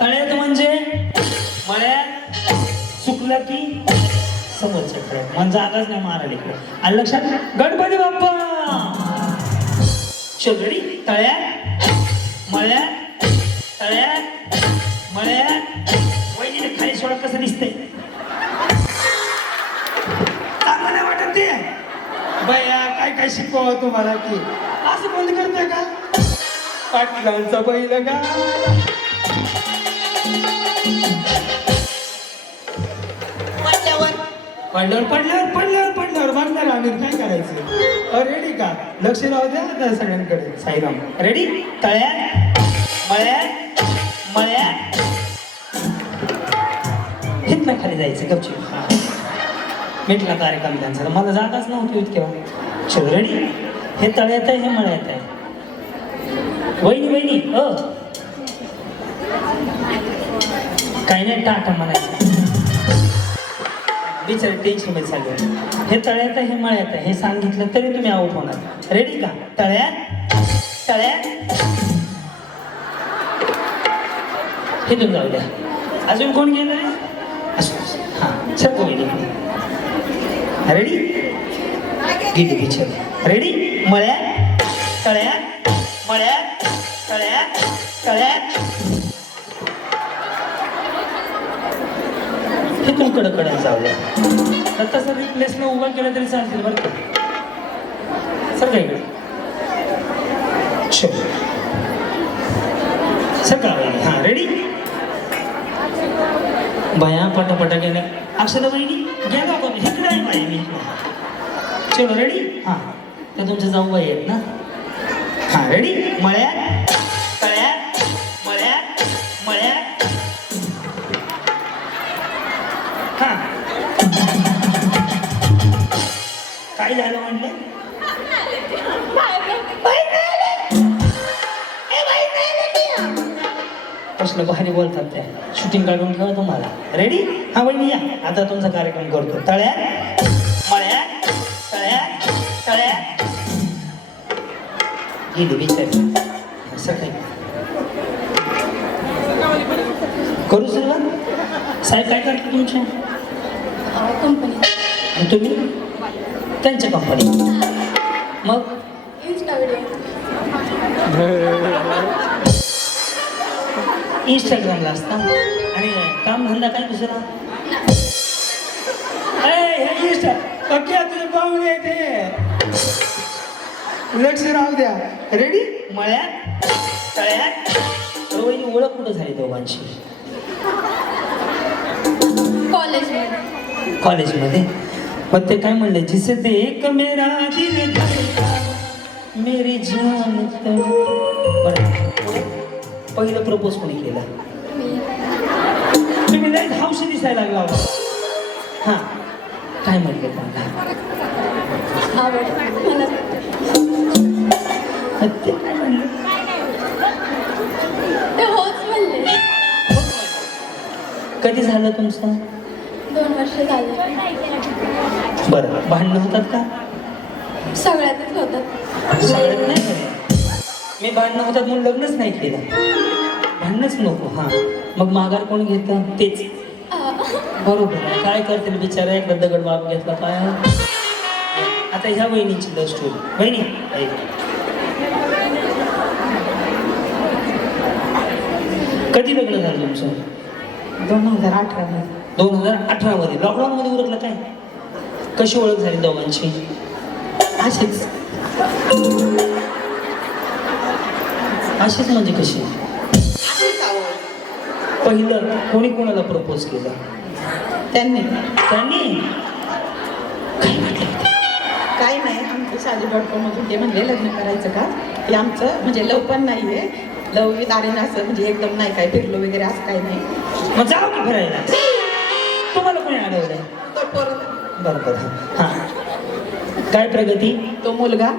तळ्यात म्हणजे मळ्यात चुकलं की समोरच्याकडे म्हणजे आताच नाही मारायला इकडे. आणि लक्षात गणपती बाप्पा! शेगडी तळ्यात मळ्यात तळ्यात मळ्यात. वहिनीने खाली सोडा कसं दिसतंय. चांगलं वाटत ते. बया काय काय शिकवा तुम्हाला की? असं बंद करतोय का? पाटलांचा बैल का पडल्यावर? पडल्यावर पडल्यावर पडल्यावर पडल्यावर. बघणार आम्ही. काय करायचं? रेडी का? लक्ष राहू द्या आता सगळ्यांकडे. साईराम. रेडी तळ्या मळ्या मळ्यात. ना खाली जायचं गपची मिटला कार्यक्रम त्यांचा. मला जागाच नव्हती इतक्या चल रेडी हे तळ्यात आहे हे मळ्यात आहे. वहिनी वहिनी. अ नाही टाका म्हणायचं. बिचारे टेन्शनमध्ये सांगितलं हे तळ्यात हे मळ्यात हे सांगितलं तरी तुम्ही आऊट होणार. रेडी का? तळ्यात? तळ्यात? हे तुम्ही जाऊ द्या. अजून कोण गेलं असू हां चल कोणी रेडी गेली बिचारी. रेडी मळ्यात? तळ्यात? मळ्यात? तळ्यात? तळ्यात? हे तू कडं कडं जाऊया तर तसं रिप्लेसला उभा केलं तरी चालतील बरं का? सर काय सकाळ हां रेडी बाया पटापटा गेल्या. अक्षदा बहिणी गेला कोण इकडे आहे बाई. मी चलो रेडी हां. ते तुमचे जाऊ बाई आहेत ना? हां रेडी मळ्यात? कसलं भारी बोलतात त्या? शूटिंग काढून ठेवा तुम्हाला. रेडी हा वहिनी या. आता तुमचा कार्यक्रम करतो. तळ्यात मळ्यात तळ्यात तळ्यात. गेली बिचारी सकाळी करू सुरुवात? साहेब काय करतो तुमच्या कंपनी आणि तुम्ही? त्यांच्या कंपनी मग? इंस्टाग्रामला असता. आणि काम धंदा काय दुसरा? हे इंस्टा पक्या तुझे पाहुणे ते लक्ष राहू द्या. रेडी मळ्यात? तळ्यात? रोहिणी ओळख कुठं झाली दोघांची? कॉलेजमध्ये. कॉलेजमध्ये? मग ते काय म्हणले जिसे देख मेरा दिल मेरी जान बरं. पहिलं प्रपोज कोणी केलं? तुम्ही लय हौशी दिसायला लागला होता. हा. काय म्हणले कधी झालं तुमचं? दोन वर्ष झाले. बरं. भांडणं होतात का? सगळ्यातच होतात. सगळ्यात नाही. मी भांडणं होतात म्हणून लग्नच नाही केलं. भांडणच नको हा. मग माघार कोण घेतं? तेच. बरोबर काय करतील बिचारा? एकदा दगड बाप घेतला काय? आता ह्या वहिनीची लव्ह स्टोरी वहिनी ऐक. कधी लग्न झालं तुमचं? दोन हजार अठरा मध्ये दोन हजार अठरा मध्ये लॉकडाऊन मध्ये उरकलं काय? कशी ओळख झाली दोघांची? अशीच. अशीच म्हणजे कशी? पहिलं कोणी कोणाला प्रपोज केलं? त्यांनी. त्यांनी? काय म्हटलं नाही आमचं शादी मधून ते म्हणले लग्न करायचं का? ते आमचं म्हणजे लव पण नाही आहे लव विथ आर्यन असं म्हणजे एकदम नाही काय फिरलो वगैरे असं काही नाही. मग जाऊ की फिरायला. तुम्हाला कोणी अडवलंय? तो पोरगा, बरं बरं हा. काय प्रगती? तो मुलगा.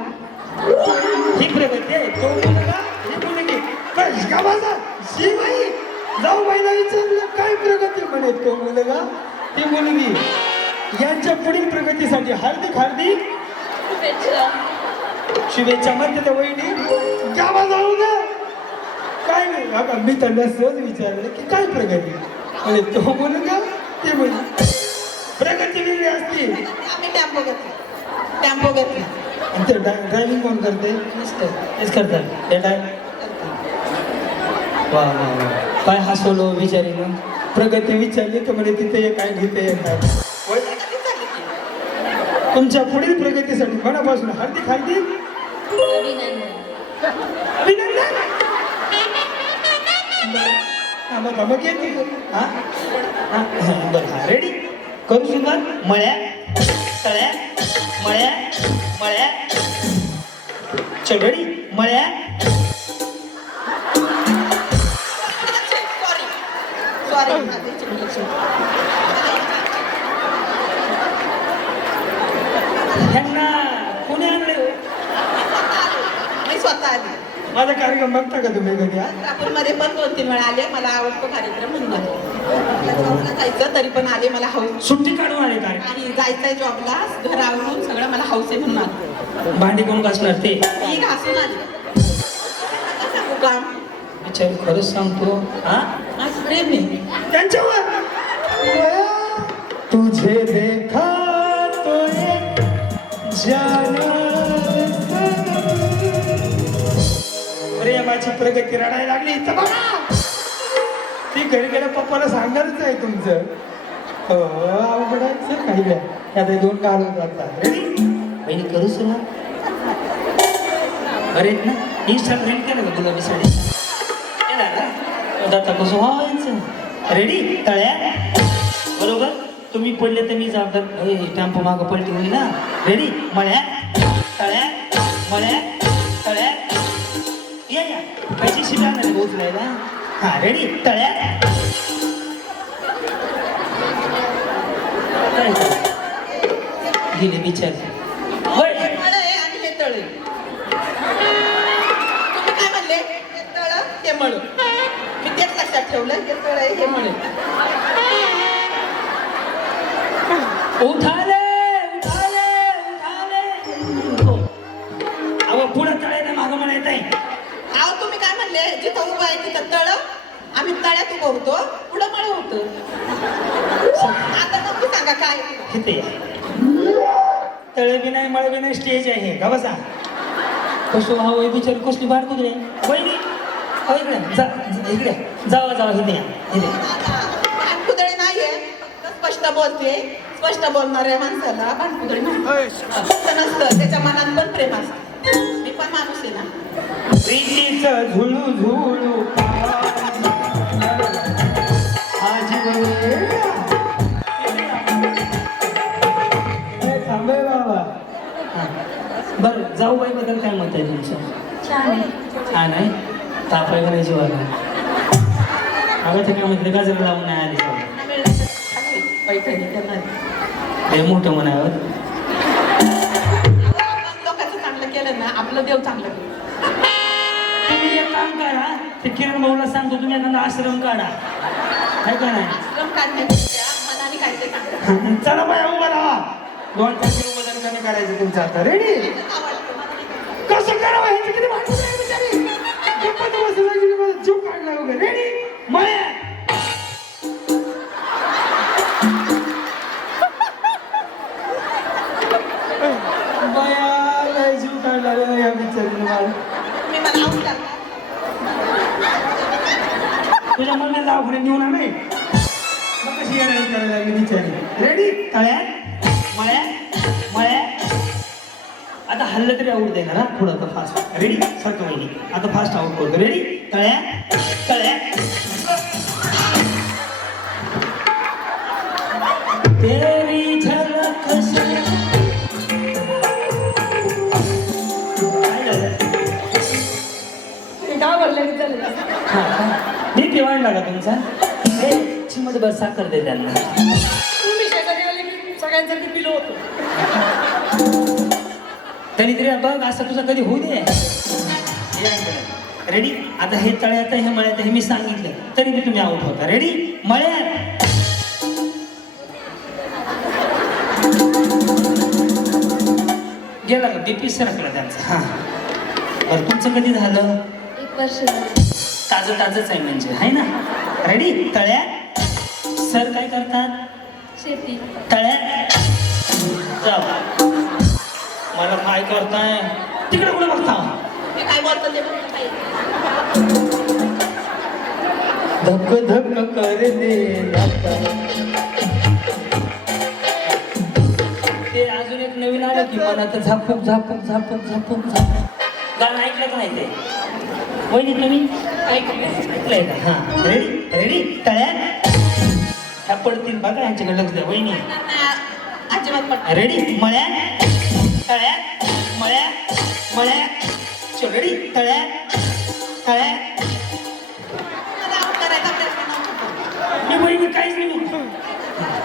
ही प्रगती आहे. तो मुलगी बस का माझा शी बाई जाऊ बाईला विचारलं काय प्रगती म्हणे तो मुलगा? ती मुलगी यांच्या पुढील प्रगतीसाठी हार्दिक हार्दिक शुभेच्छा. म्हणते त्या वहिनी. गावा जाऊ द्या काय नाही बाबा मी त्यांना सहज विचारलं की काय प्रगती? म्हणजे तो का ते बोलू प्रगती वेगळी असते. आम्ही टेम्पो घेतला. टेम्पो घेतला. आणि ते ड्रायव्हिंग कोण करते? मिस्टर. तेच करतात. ते काय वा वा वा. काय हसवलो हो विचारीनं प्रगती विचारली तर म्हणे तिथे एक आहे तिथे एक आहे. तुमच्या पुढील प्रगतीसाठी मनापासून हार्दिक हार्दिक अभिनंदन. मग मग येते हां? बरं रेडी करू सुद्धा मळ्या तळ्या मळ्या मळ्या. चढडी मळ्या. सॉरी ह्यांना कोणी आणले? मी स्वतः आली. माझा कार्यक्रम बघता का तुम्ही कधी? हा? मध्ये पण दोन तीन वेळा आले मला आवडतो कार्यक्रम म्हणून. आले जायचं तरी पण आले मला हाऊस सुट्टी काढून आले काय? आणि जायचंय जॉबला घर आवरून सगळं मला हाऊस आहे म्हणून आले. भांडी कोण घासणार ते? मी घासून आले. सांगू अच्छा मी खरंच सांगतो हा? माझं प्रेम आहे. त्यांच्यावर. तुझे देखा तो जाना प्रेमाची प्रगती रडायला लागली. तर बघा. ती घरी गेल्या पप्पाला सांगायचं आहे तुमचं. हो अवघड काही नाही. आता दोन काल जातात. रेडी पहिले करू सुरुवात? अरे ना इंस्टाला रील केलं का गुलाबी साडी? ना कसं व्हायचं रेडी तळ्या? बरोबर? तुम्ही पडले तर मी जबाबदार टॅम्पो मागं पलटी होईल ना. रेडी मळ्या? तळ्या? मळ्या? तळ्या? या या. कशी शिटा नाही उचलायला हा रेडी तळ्या? गेले विचार होय हे आहे आणि हे म्हणले? हे तळ हे मळ. लक्षात ठेवलं हे तळ आहे हे. आहे. उठाले उठाले उठाले. हो. अहो पुढं तळायला मागं म्हणा येत आहे. अहो तुम्ही काय म्हणले? जिथं उभं आहे तिथं तळ. आम्ही तळ्यात उभं होतो. पुढं मळ होतं. आता नक्की सांगा काय? इथे या. तळे बी नाही मळ बी नाही स्टेज आहे. का बसा? कसं? हवं बिचार कसली बाड कुदरे वहिनी इकडे जा- इकडे. जावा जावा इथे भांडकुदळी नाहीये. फक्त स्पष्ट बोलते स्पष्ट बोलणाऱ्या माणसाला. भांडकुदळी म्हणतात असं नसतं. त्याच्या मनात पण प्रेम असतं. मी पण माणूस आहे ना. प्रीतीचं झुळू झुळू आजी थांबे बाबा. हा. बरं जाऊ बाई बद्दल काय मत आहे तुमचं? छान आहे. हा नाही तापाय का जीवाला. काय म्हटलं गजर लावून नाही आली. पैठणी मोठं म्हणावं. चांगलं केलं ना आपलं देव चांगलं तुम्ही एक काम करा ते किरण भाऊला सांगतो तुम्ही एखादा आश्रम काढा. काय का नाही? आश्रम काढण्यापेक्षा मनाने काय ते चला बाय उभा राहा. दोन चार किलो वजन कमी करायचं तुमचं आता रेडी. कसं करावं? ह्याचं किती आहे बिचारी? जीव काढला वगैरे रेडी लय जीव काढला या मला तुझ्या मनाला दाखवणे नेऊन नाही मग कशी येणार लागली बिचारी रेडी तळ्या मळ्या मळ्या आता हल्लं तरी आऊट देणार हा थोडं आता फास्ट रेडी सारखं माहिती आता फास्ट आऊट करतो. रेडी तळ्या. तळ्या. तेरी झलक से काय झालं? हा का? मी पिवाण लागा तुमचा. हे चिमट भर साखर दे त्यांना. सगळ्यांसाठी पिलो होतो. तरी तरी बघ असं तुझं कधी होऊ दे. रेडी आता हे तळ्यात हे मळ्यात हे मी सांगितलं. तरी बी तुम्ही आऊट होता. रेडी मळ्यात. गेला का? डीपी सरकला त्यांचा. हा. बरं तुमचं कधी झालं? एक वर्ष झालं. ताजं ताजंच आहे म्हणजे. आहे ना? रेडी तळ्या सर काय करतात? शेती. तळ्या जाऊ. मला काय करताय? तिकडे कुठे बघता मी काय बोलतो ते पण काही धक धक करते आता. ते अजून एक नवीन आलं की मला तर झापूक झापूक झापूक झापूक झापूक गाणं ऐकलं का नाही ते? वहिनी तुम्ही? ऐकलंय का? हा. रेडी रेडी तळ्या? ह्या पडतील बघा यांच्याकडे लक्ष द्या वहिनी. अजिबात पटत रेडी मळ्या? तळ्या मळ्या मळ्या चल रेडी तळ्या तळ्या करायचा मी बहिणी काहीच नाही म्हणतो.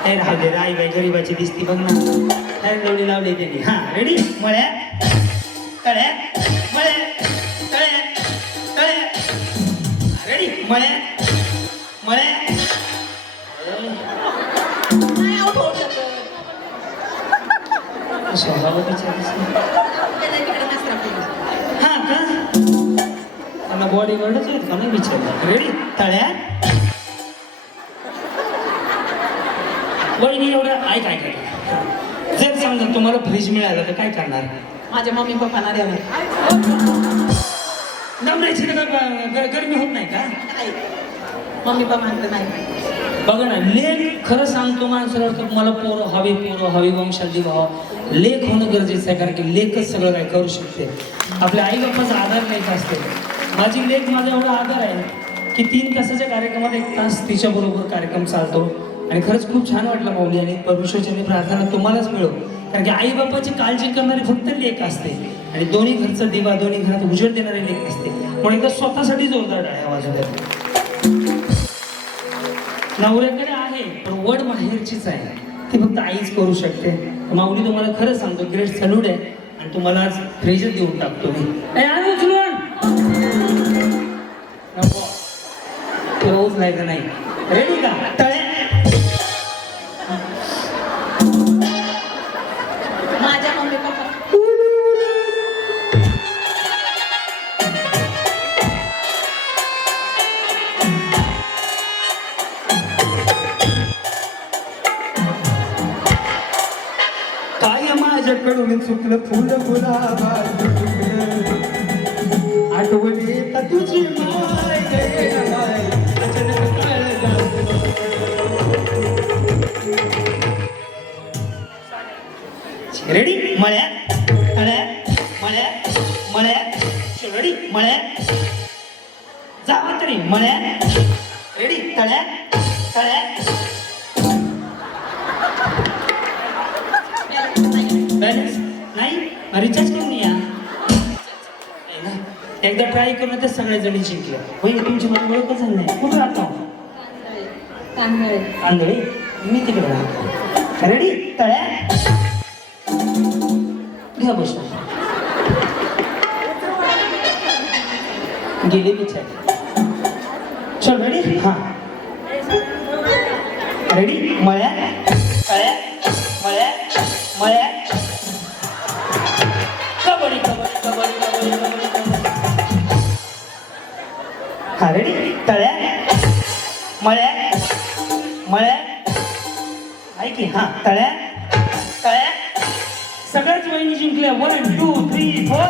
हे राहू दे आई बाई गरीबाची दिसती बघ ना. काय लावली लावली त्यांनी. हा रेडी मळ्या तळ्या मळ्या तळ्या तळ्या रेडी मळ्या हा का? त्यांना बॉडी गार्डच आहेत का? नाही विचारलं. रेडी तळ्या वहिनी एवढं ऐक ऐक ऐक. जर समजा तुम्हाला फ्रीज मिळालं तर काय करणार? माझ्या मम्मी पप्पांना द्यावं नवऱ्याची तर ग- ग- गरमी होत नाही का? मम्मी पप्पांकडे नाही. बघा ना लेख खरं सांगतो माणसाला मला पोरं हवी पोरं हवी वंशाची व्हावं लेख होणं गरजेचं आहे कारण की लेखच सगळं काय करू शकते. आपल्या आई बाप्पाचा आधार लेख असते. माझी लेख माझा एवढा आधार आहे की तीन तासाच्या कार्यक्रमात एक तास तिच्या बरोबर कार्यक्रम चालतो. आणि खरंच खूप छान वाटलं माऊली आणि परमेश्वरच्या प्रार्थना तुम्हालाच मिळो. कारण की आई बाप्पाची काळजी करणारी फक्त लेख असते. आणि दोन्ही घरचा दिवा दोन्ही घरात उजेड देणारे लेख असते. पण एकदा स्वतःसाठी जोरदार डाळ्या वाजू द्या. नवऱ्याकडे आहे पण वड माहेरचीच आहे. ती फक्त आईच करू शकते. माऊली तुम्हाला खरं सांगतो ग्रेट सॅल्यूट आहे आणि तुम्हाला आज फ्रीजच देऊन टाकतो मी. ए, उचलून. नको. नाही रेडी का? तळे काय माझ्याकडून चुकलं फुल गुलाबा आठवणी का तुझी माय रेडी मळ्या? तळ्या मळ्या? मळ्या? रेडी मळ्या? जा तरी मळ्या? रेडी तळ्या? तळ्या? बॅलन्स नाही? रिचार्ज करून या. एकदा ट्राय करून तर सगळ्या जणी जिंकल्या होईल तुमची मला ओळखच झाली नाही. कुठं राहतो? तांदळे. मी तिकडे राहतो. रेडी तळ्या? घ्या बसून गेले विचार चल रेडी हा. रेडी मळ्या? तळ्या? मळ्या? मळ्या? कबड्डी तळ्या? मळ्या? मळ्या? आहे हा तळ्या? तळ्या? सगळ्याच वहिनी जिंकल्या. One two three four